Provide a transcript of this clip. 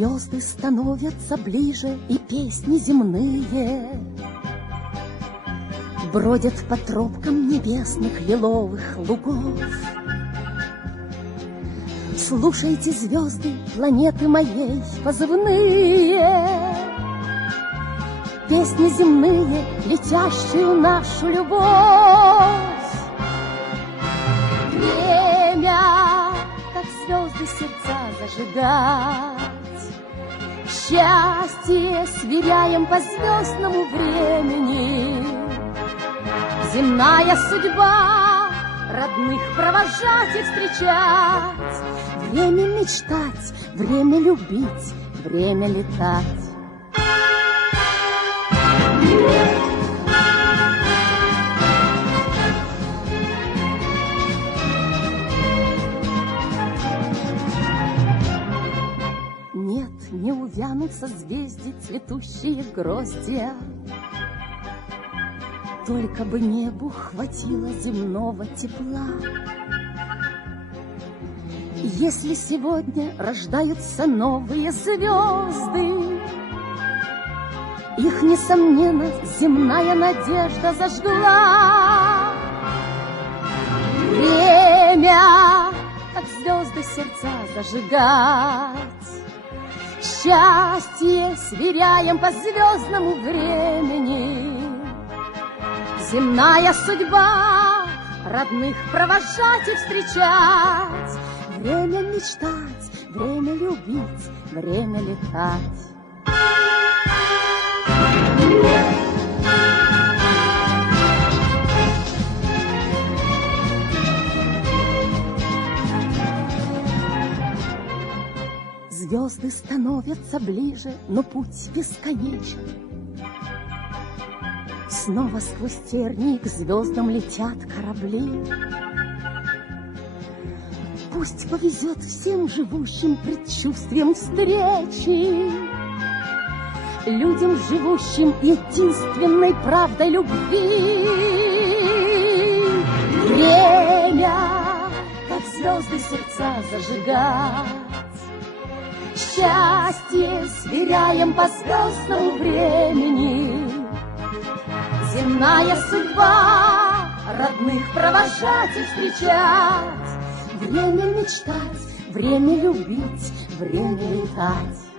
Звезды становятся ближе, и песни земные Бродят по тропкам небесных лиловых лугов. Слушайте, звезды, планеты моей позывные, Песни земные, летящую нашу любовь. Время, как звезды сердца зажигать, Счастье сверяем по звездному времени. Земная судьба родных провожать и встречать, Время мечтать, время любить, время летать. Увянут созвездий цветущие гроздья. Только бы небу хватило земного тепла. Если сегодня рождаются новые звезды, Их, несомненно, земная надежда зажгла. Время, как звезды сердца зажигать, Счастье сверяем по звездному времени. Земная судьба родных провожать и встречать, Время мечтать, время любить, время летать. Звезды становятся ближе, но путь бесконечен. Снова сквозь тернии к звездам летят корабли. Пусть повезет всем живущим предчувствием встречи, Людям, живущим единственной правдой любви. Время, как звезды сердца зажигать, Счастье сверяем по звездному времени. Земная судьба родных провожать и встречать, Время мечтать, время любить, время летать.